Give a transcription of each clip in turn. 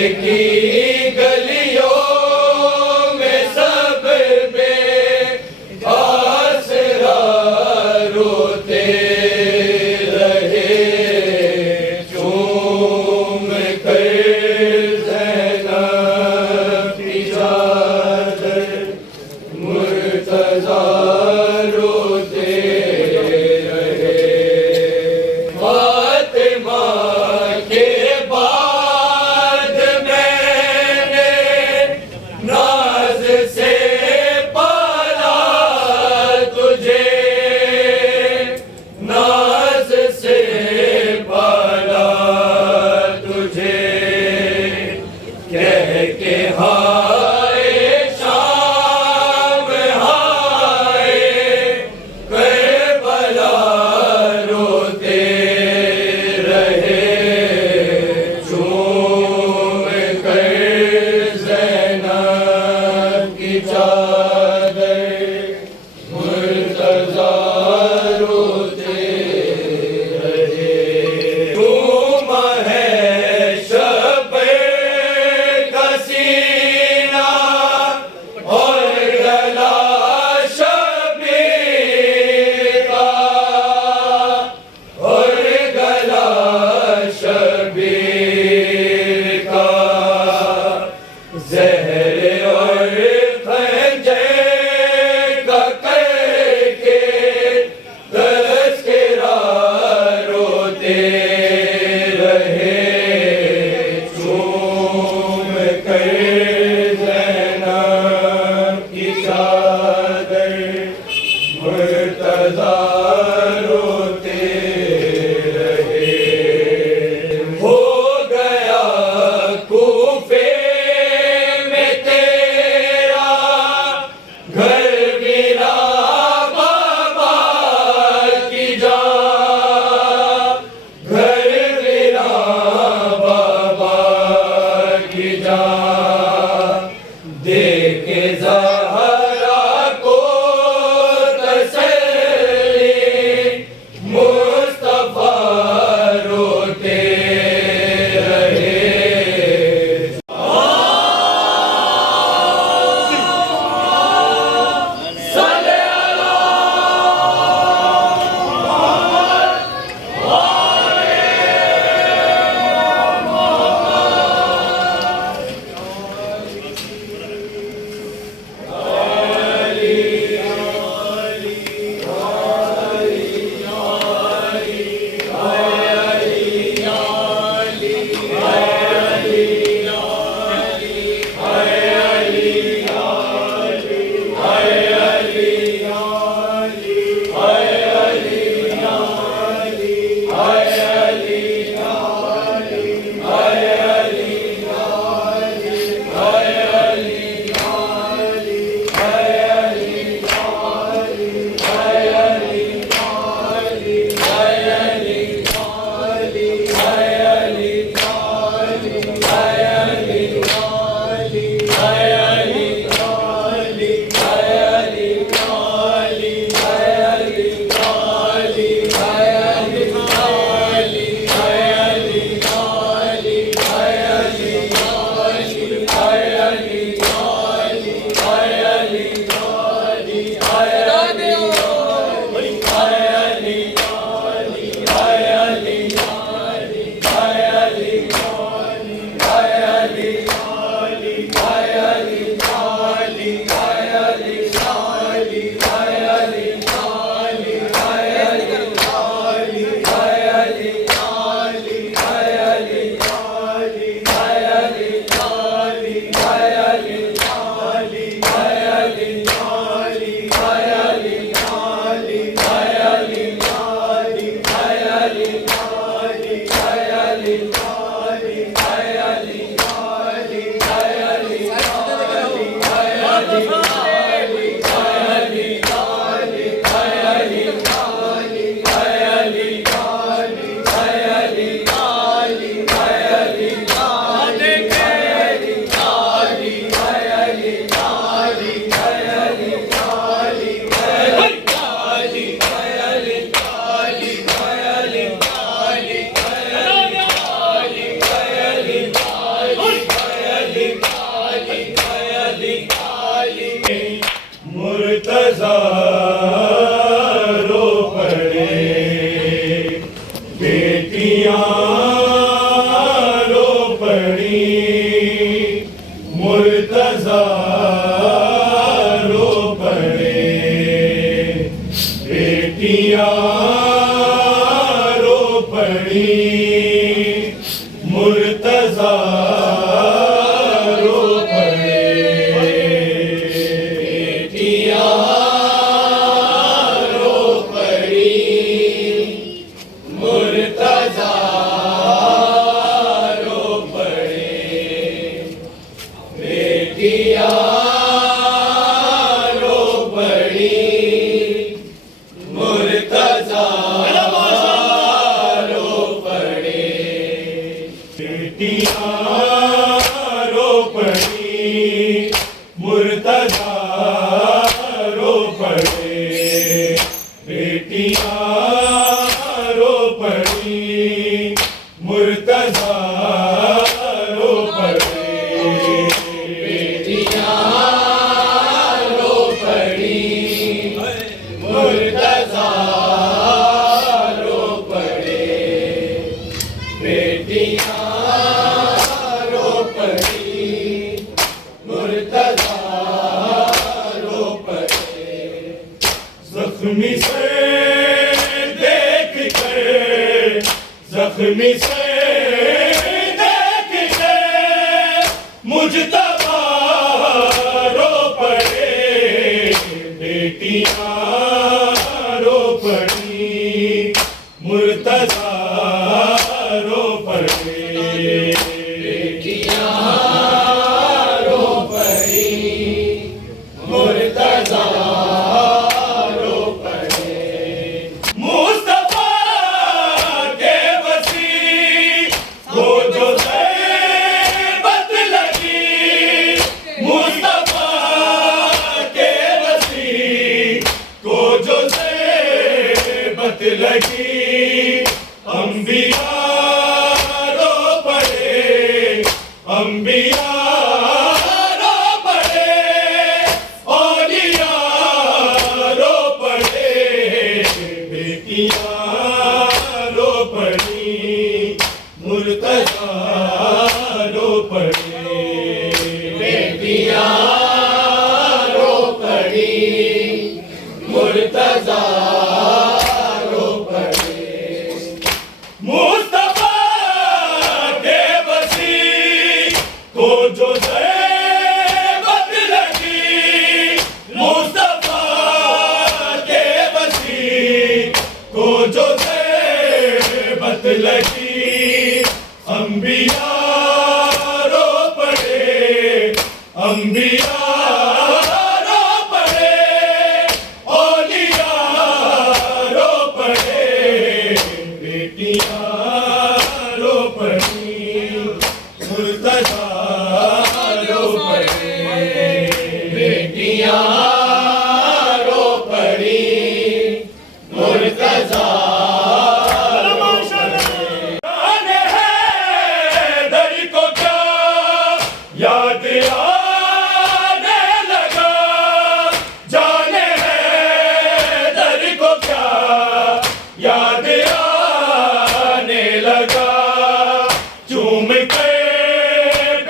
की गलियों में सब बेआसरा रोते रहे, चूम कर ज़ैनब की चादर मुर्तज़ा रोते रहे। फातिमा के बाद मैंने नाज से पाला तुझे, नाज से पाला तुझे, कह के हाय शाम हाय करबला रोते रहे, चूम कर ज़ैनब की चादर मुर्तज़ा रोते रहे। चूमा है शब-ए सीना और गला शबीर का, और गला शबीर का, ज़हर और खंजर का करके तज़किरा रोते रहे, चूम कर ज़ैनब की चादर मुर्तज़ा रोते रहे। हो गया कूफे में तेरा घर गिरा बाबा की जा, घर गिरा बाबा की जा, देके ज़हरा को तसल्ली मुस्तफ़ा रोते रहे। Hey! मुर्तजा रो पड़े, बेटियां रो पड़ी, मुर्तजा रो पड़े, बेटियां रो पड़ी, मुर्तजा रो पड़े, बेटियां रो पड़ी, मुर्तजा रो पड़े, बेटियां रो पड़ी, मुर्तजा रो पड़े, बेटियां रो पड़ी, मुर्तजा रो पड़े, बेटियां रो पड़ी, मुर्तजा रो पड़े, बेटियां रो पड़ी, मुर्तजा रो पड़े, बेटियां रो पड़ी, मुर्तजा रो पड़े, जख्मी से देख कर, जख्मी से देख कर, मुजतबा रो पड़े, बेटियां रो पड़ी, मुर्तजा रो पड़े, बेटियां रो पड़ी, मुर्तजा रो पड़े, मुस्तफा के वसी को जो ज़ैबत लगी, मुस्तफा के वसी को जो ज़ैबत लगी, अंबिया रो पड़े, अंबिया रो पड़े, औलिया रो पड़े, बेटियां रो पड़ी, मुर्तजा रो पड़े, बेटियां रो पड़ी, मुर्तजा रो पड़े, मुस्तफा के वसी को जो ज़ैबत लगी, मुस्तफा के वसी को जो ज़ैबत लगी, अंबिया रो पड़े, अंबिया रो पड़े, औलिया रो पड़े, बेटियां रो पड़ी, मुर्तजा रो पड़े, बेटियां रो पड़ी, मुर्तजा रो पड़े, जाने हैदर को क्या याद आने लगा, जाने हैदर को क्या याद आने लगा, चूम के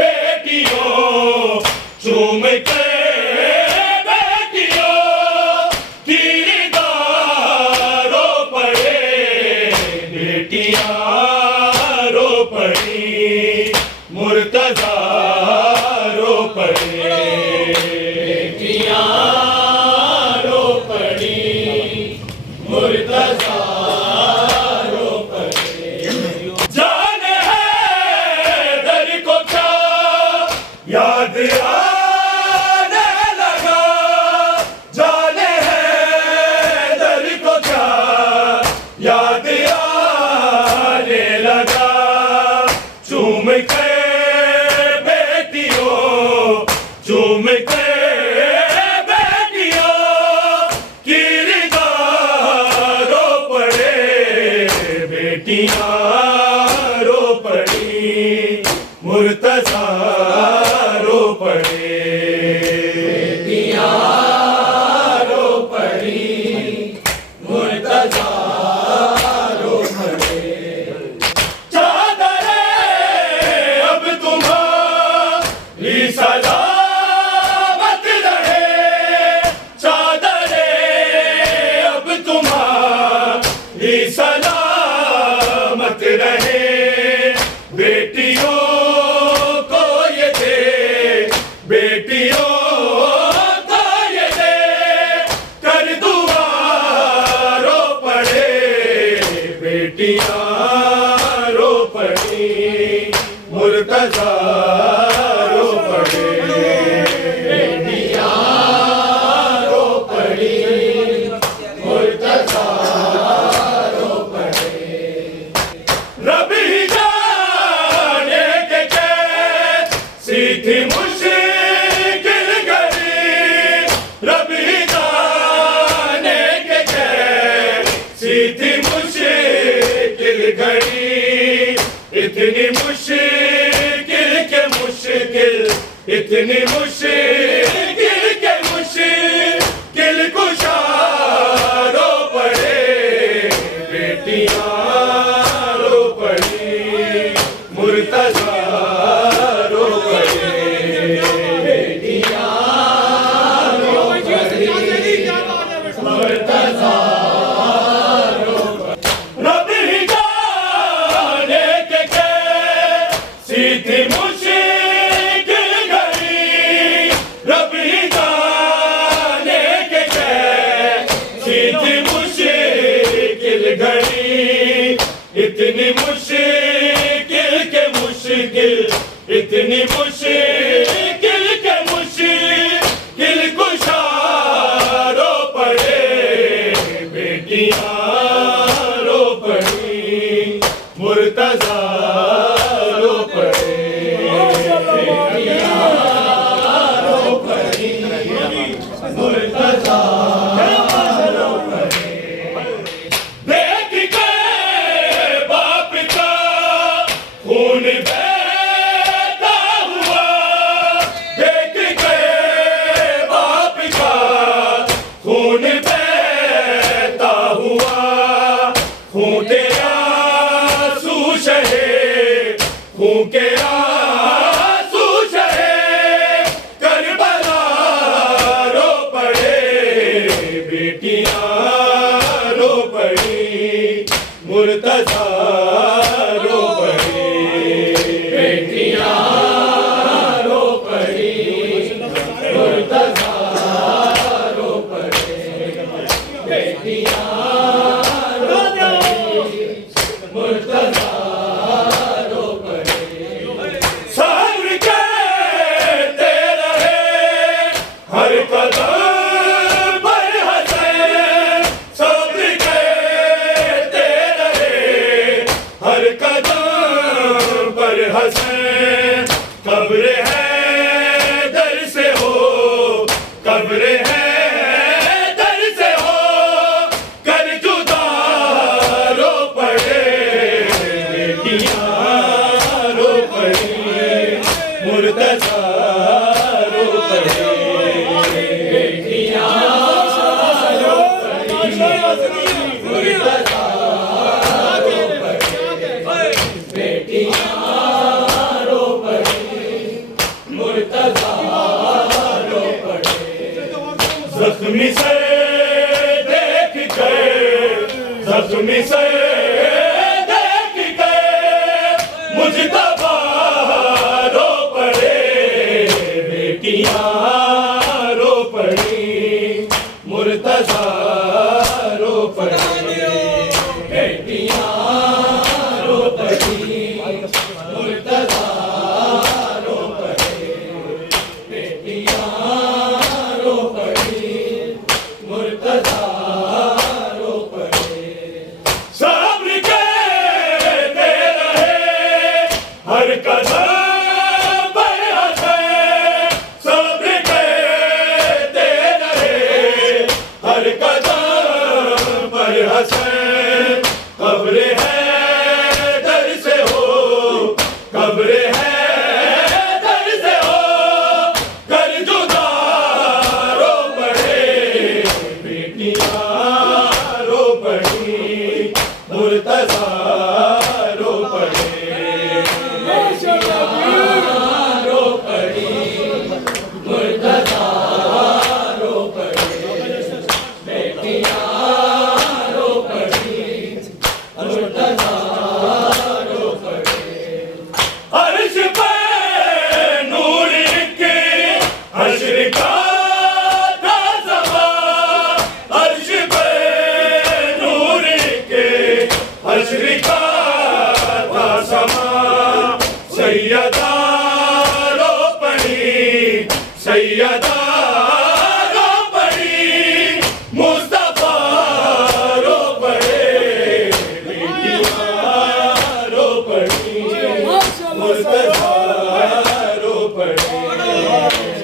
बेटियों, चूम के बेटियों, किरदार रो पड़े, बेटियां रो पड़ी, मुर्तजा रो पड़े, बेटियां रो पड़ी, मुर्तजा रो पड़े, जाने हैदर को क्या याद आने लगा, जाने हैदर को क्या याद आने लगा, चूम के बेटियों, चूम के बेटियों, किरदार रो पड़े, बेटियां रो पड़ी, मुर्तजा रो पड़े, बेटियां रो पड़े, बेटियां रो पड़ी, मुर्तजा रो पड़े। रब ही जाने के कैसी थी मुश्किल घड़ी, रब ही जाने के कैसी थी मुश्किल घड़ी, इतनी मुश्किल के मुश्किल, इतनी मुश्किल के मुश्किल कुशा रो पड़े, बेटियां रो पड़ी, मुर्तजा रो पड़े, बेटियां रो पड़ी, मुर्तजा रो पड़े। रब ही जाने के कैसी थी मुश्किल घड़ी, रब ही जाने के कैसी थी मुश्किल घड़ी, इतनी मुश्किल के मुश्किल, इतनी मुश्किल के मुश्किल कुशा रो पड़े, बेटियां रो पड़ी, मुर्तजा रो पड़े, बेटियां रो पड़ी, मुर्तजा रो पड़े। देख के बाप का खून बहता हुआ, देख के बाप का खून बहता हुआ, खून के आंसू शहे, खून के आंसू शहे, करबला रो पड़े, बेटियां रो पड़ी, मुर्तजा रो पड़ी, बेटियां रो पड़ी, मुर्तजा रो पड़े, बेटियां रो पड़ी, मुर्तजा रो पड़े। सब्र करते रहे हर कदम पर हंसें, सब्र करते रहे हर कदम पर हंसें, कब्र है दर से हो, कब्र है दर से हो, कर जुदा रो पड़े, बेटियां रो पड़ी, मुर्तजा रो पड़े, बेटियां रो पड़ी, मुर्तजा रो पड़े, बेटियां रो पड़ी, मुर्तजा रो पड़े। जख्मी से देख कर, जख्मी से देख कर, मुझतबा रो पड़े, बेटियां रो पड़ी, मुर्तजा रो पड़े, बेटियां रो पड़ी, मुर्तजा रो पड़े, बेटियां रो पड़ी, मुर्तजा रो पड़े। सैयदा रो पड़ी, मुस्तफा रो पड़े, बेटियां रो पड़ी, मुस्तफा रो पड़े,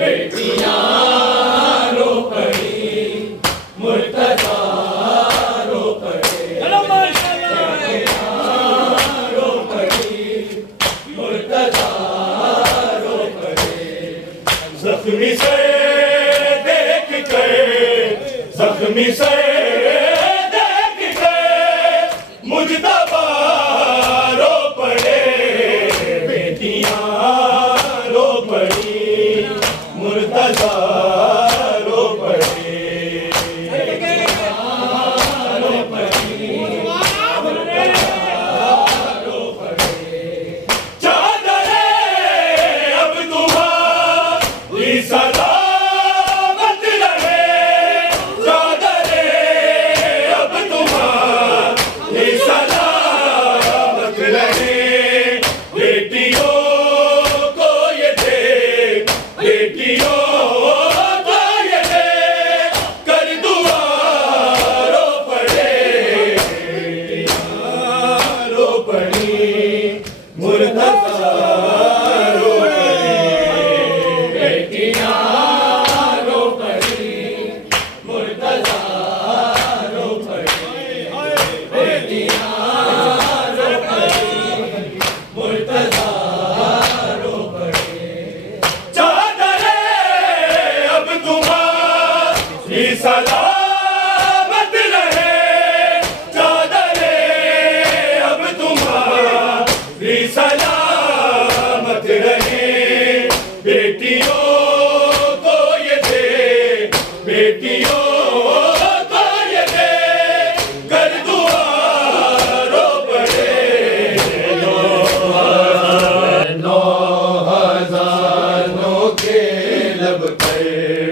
बेटियां रो पड़ी, मुर्तजा रो पड़े, रो पड़ी, मुर्तजा रो पड़े। जख्मी से देख कर, जख्मी से देख कर मुजतबा रो पड़े, बेटियां रो पड़ी, मुर्तजा रो पड़े, रो पड़ी, रो पड़े। चादरे अब तुम्हारी सलामत रहे, चादरे अब तुम्हारी सलामत रहे, बेटियों को ये दे, बेटियों को ये दे कर दुआ रो पड़े, रो पड़ी, मुर्तजा रो पड़ी, बेटियां रो पड़ी, मुर्तजा रो पड़ी, बेटियां रो पड़ी, मुर्तजा रो पड़ी। चादरे अब तुम्हारी सलामत रहे, चादरे अब तुम्हारी सलामत रहे, बेटियों को ये दे, बेटियों को ये दे कर दुआ रो पड़े। 9,000 के लब पर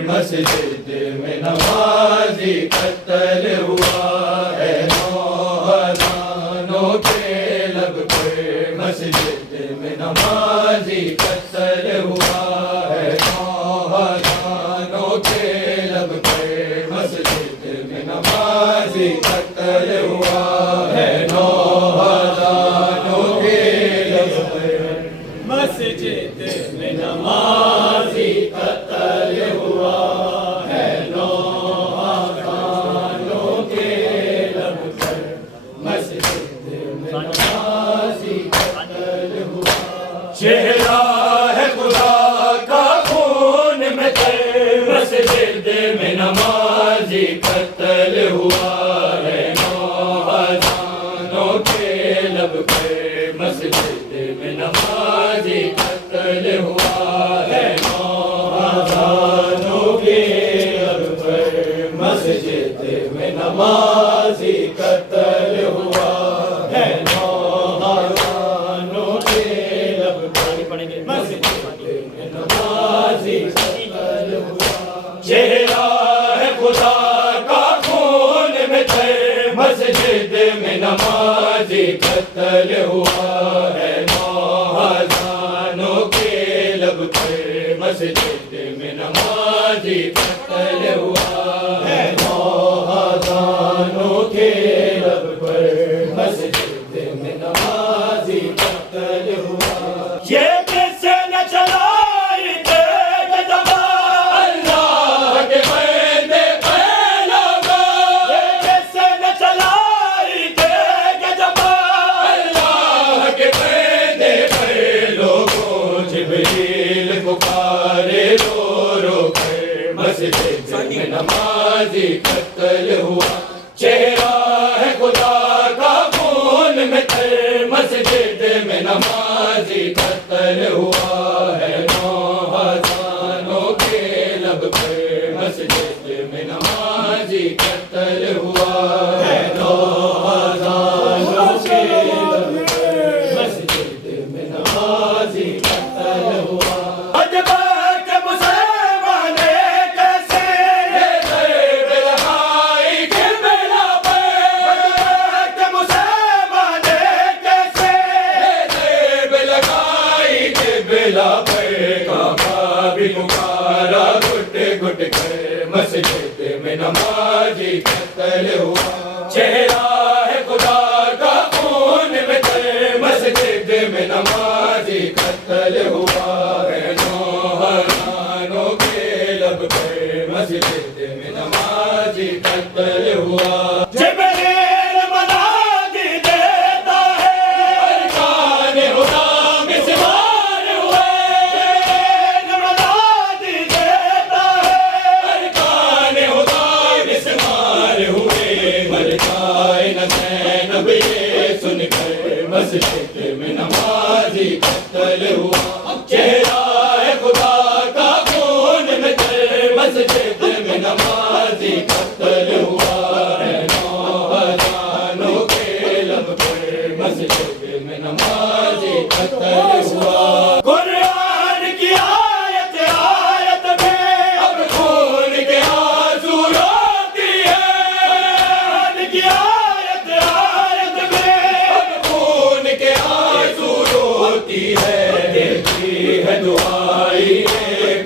मस्जिद में नमाजी कत्ल हुआ है, 9,000 के लब पर मस्जिद में नमाजी कत्ल हुआ है, 9,000 के लब पर मस्जिद में नमाजी कत्ल हुआ है, 9,000 के लब पर मस्जिद में नमाजी कत्ल हुआ है, 9,000 के लब पर मस्जिद में नमाजी कत्ल हुआ। चेहरा है खुदा का खून में तर, मस्जिद में नमाजी कत्ल हुआ है, 9,000 के लब पर मस्जिद में नमाजी कत्ल हुआ है, 9,000 के लब पर मस्जिद में नमाजी कत्ल हुआ है, 9,000 के लब पर मस्जिद में नमाजी कत्ल हुआ। चेहरा है खुदा का खून में तर, मस्जिद में नमाजी कत्ल हुआ है, 9,000 के लब पर मस्जिद में नमाजी कत्ल हुआ है, 9,000 के लब पर मस्जिद में नमाजी कत्ल हुआ। ये कैसे न चलाई थे गजबा अल्लाह के बंदे लोगों, ये कैसे न चलाई थे गजबा अल्लाह के बंदे लोगों, जिब्रील पुकारे रो रो कर मस्जिद में नमाजी कत्ल हुआ। चेहरा है खुदा का खून में तर, मस्जिद में नमाजी कत्ल हुआ है, 9,000 के लब पर मस्जिद में नमाजी कत्ल हुआ है, 9,000 के लब पर मस्जिद में नमाजी कत्ल हुआ। अजब के मुसलमाने कैसे ये दर्द लगाई के बेला पर, अजब के मुसलमाने कैसे ये दर्द लगाई के बेला पर, काबा भी मुका मारा घुट घुट कर मस्जिद में नमाजी कत्ल हुआ। चेहरा है खुदा का खून में तर मस्जिद में नमाजी कत्ल हुआ। नौजवानों के लब पर मस्जिद में नमाजी कत्ल हुआ। जिब्रील मनादी देता है अरकान खुदा मिसमार हुए। मनादी देता है अरकान खुदा मिसमार हुए। मर जाए न ज़ैनब ये सुनकर मस्जिद में नमाजी कत्ल हुआ। चेहरा है खुदा का खून में तर मस्जिद में नमाजी कत्ल हुआ। नौजवानों के लब पर मस्जिद में नमाजी कत्ल हुआ। कुरान की आयत आयत में अब खून के आंसू रोती है। कुरान की आयत आयत में अब खून के आंसू रोती है। है दुआई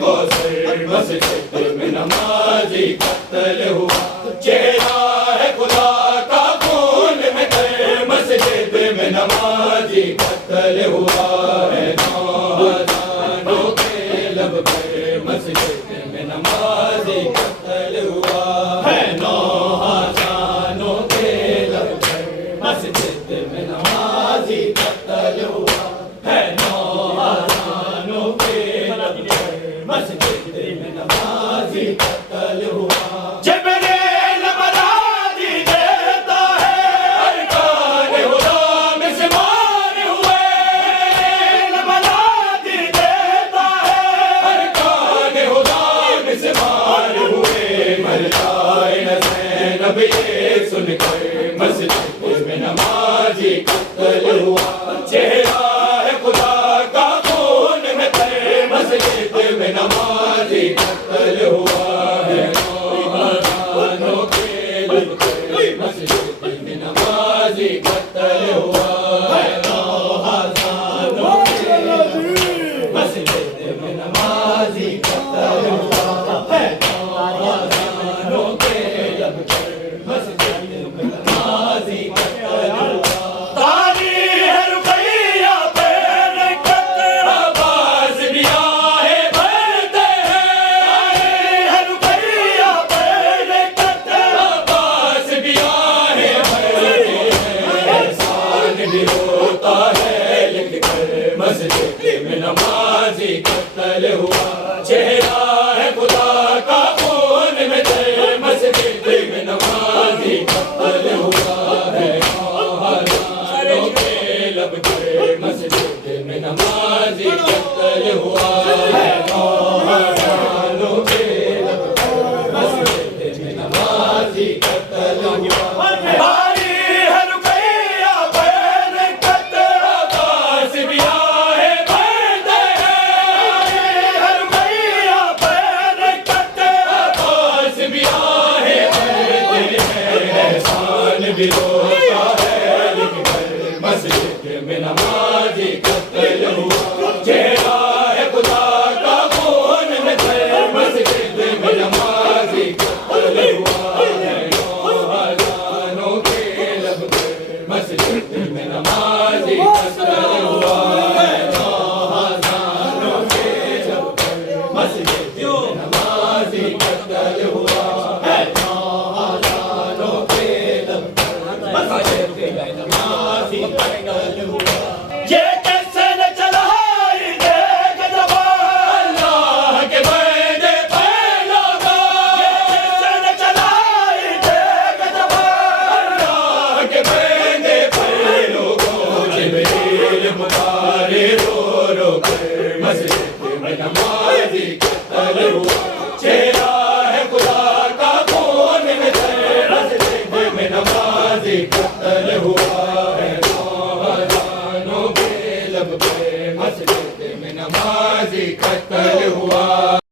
कौसर मस्जिद में नमाजी कत्ल हुआ। चेहरा है खुदा का खून में तर मस्जिद में नमाजी कत्ल हुआ। है नौजवानों के लब पर मस्जिद में नमाजी कत्ल हुआ। है नौजवानों के लब पर मस्जिद में नमाजी कत्ल हुआ। है मस्जिद में नमाजी कत्ल हुआ। जिब्रील मनादी देता है अरकान खुदा मिसमार हुए। मनादी देता है अरकान खुदा मिसमार हुए। मर जाए न ज़ैनब ये सुनकर मस्जिद में नमाजी कत्ल हुआ। चेहरा है खुदा का खून में तर मस्जिद में नमाजी कत्ल हुआ। है नौजवानों के लब पर मस्जिद में नमाजी कत्ल हुआ। है नौजवानों के लब पर मस्जिद में नमाजी कत्ल हुआ। है नौजवानों के लब पर मस्जिद में नमाजी कत्ल हुआ। होता है लिख कर मस्जिद में नमाजी कत्ल हुआ। चेहरा है खुदा का खून में तर मस्जिद में नमाजी कत्ल हुआ। है नौजवानों के लब पर मस्जिद में नमाजी कत्ल हुआ। है नौजवानों के लब पर मस्जिद में नमाजी कत्ल हुआ। भी रोता है लिख कर मस्जिद में नमाजी कत्ल हुआ। चेहरा है खुदा का खून में तर मस्जिद में नमाजी कत्ल हुआ। है नौजवानों के लब पर मस्जिद में नमाजी कत्ल हुआ। है नौजवानों के लब पर मस्जिद में नमाजी कत्ल हुआ। है नौजवानों के लब नमाजी कत्ल हुआ। ये कैसे न चलाई देख जवान अल्लाह के बंदे पैलोगा। ये कैसे न चलाई देख जवान अल्लाह के बंदे पैलोगा। जिब्रील पुकारे रो रो कर मस्जिद में नमाजी कत्ल हुआ। चेहरा है खुदा का खून में तर मस्जिद में नमाजी कत्ल हुआ। है नौजवानों के लब पे मस्जिद में नमाजी कत्ल हुआ।